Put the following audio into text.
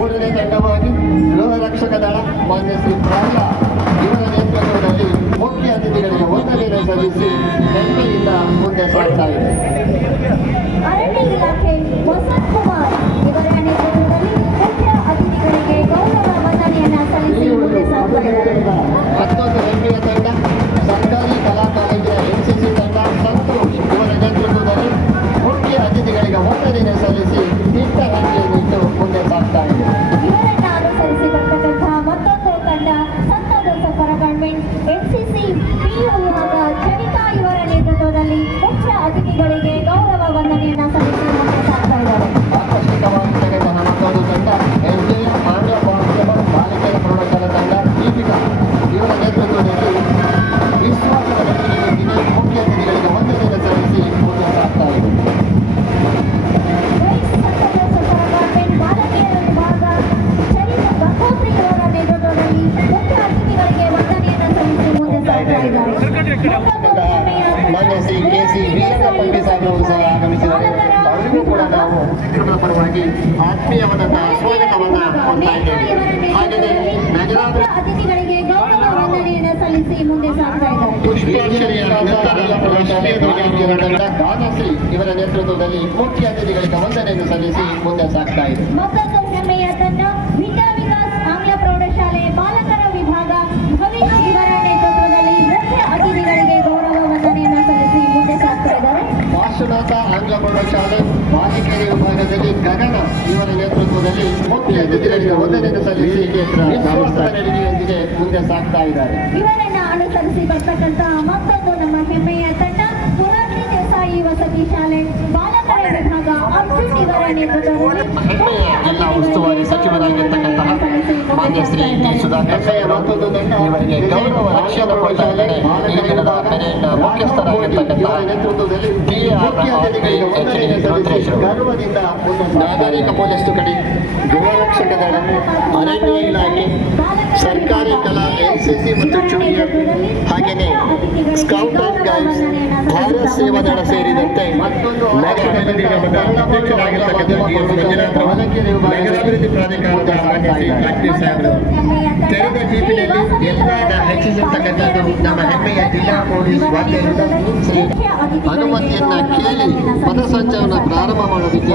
ಮೂರನೇ ತಂಡವಾಗಿ ಗೃಹ ರಕ್ಷಕ ದಳ, ಮಾನ್ಯ ಶ್ರೀ ಪ್ರಾಯ ಇವರ ನೇತೃತ್ವದಲ್ಲಿ ಮುಖ್ಯ ಅತಿಥಿಗಳಿಗೆ ಒಂದನೇ ಸಲ್ಲಿಸಿ ಹೆಮ್ಮೆಯಿಂದ ಮುಂದೆ ಸಾಗ್ತಾ ಇದೆ. ಇವರ ನೇತೃತ್ವದಲ್ಲಿ ಮುಖ್ಯ ಅತಿಥಿಗಳಿಗೆ ವಂದನೆಯನ್ನು ಸಲ್ಲಿಸಿ ಮುಂದೆ ಸಾಗ್ತಾ ಇದೆ ಬಾಲಿಕೆರೆ ವಿಭಾಗದಲ್ಲಿ ಗಗನ ಇವರ ನೇತೃತ್ವದಲ್ಲಿ ಮುಖ್ಯ ಅತಿಥಿಗಳಿಗೆ ವಂದನೆಯನ್ನು ಸಲ್ಲಿಸಿ ನಡಿಗೆಯೊಂದಿಗೆ ಮುಂದೆ ಸಾಗ್ತಾ ಇದ್ದಾರೆ. ಇವರನ್ನ ಅನುಸರಿಸಿ ಬರ್ತಕ್ಕಂತಹ ಮತ್ತೊಂದು ನಮ್ಮ ಹೆಮ್ಮೆಯ ತಂಡ ಮುರಾರ್ಜಿ ದೇಸಾಯಿ ವಸತಿ ಶಾಲೆ ಬಾಲಕರ ವಿಭಾಗ ಅರ್ಜುನ್ ಇವರ ನೇತೃತ್ವದಲ್ಲಿ ಹೆಮ್ಮೆಯ ಜಿಲ್ಲಾ ಉಸ್ತುವಾರಿ ಸಚಿವರಾಗಿರ್ತಕ್ಕಂತಹ ಮಾನ್ಯ ಶ್ರೀ ಟಿ ಸುಧಾಕರ್ ಮತ್ತೊಂದು ತಂಡ. ಇವರಿಗೆ ಗೌರವ ರಕ್ಷಣೆ ಕೊಡ್ತಾ ಇದ್ದಾರೆ. ಈ ದಿನದ ಮೆರೆಯ ಮುಖ್ಯಸ್ಥರಾಗಿರ್ತಕ್ಕಂತಹ ನೇತೃತ್ವದಲ್ಲಿ ಗರ್ವದಿಂದ ನಾಗರಿಕ ಪೊಲೀಸ್ ತುಕಡಿ. ಗೃಹರಕ್ಷಕ ದಳ ಅರಣ್ಯ ಇಲಾಖೆ ಸರ್ಕಾರಿ ಕಲಾ ಎನ್ಸಿಸಿ ಮತ್ತು ಜೂನಿಯರ್. ಹಾಗೆಯೇ ಸ್ಕೌಟ್ ಆಫ್ ಗೈಡ್ಸ್ ಭಾರತ್ ಸೇವಾ ದಳ ಸೇರಿದಂತೆ ನಗರಾಭಿವೃದ್ಧಿ ಪ್ರಾಧಿಕಾರದ ತೆರೆದ ಜೀಪಿನಲ್ಲಿ ಎಲ್ಲಾನ ಹೆಚ್ಚಿಸಿರ್ತಕ್ಕಂಥದ್ದು ನಮ್ಮ ಹೆಮ್ಮೆಯ ಜಿಲ್ಲಾ ಪೊಲೀಸ್ ಅನುಮತಿಯನ್ನ ಕೇಳಿ ಪಥಸಂಚಲನ ಪ್ರಾರಂಭ ಮಾಡೋದಕ್ಕೆ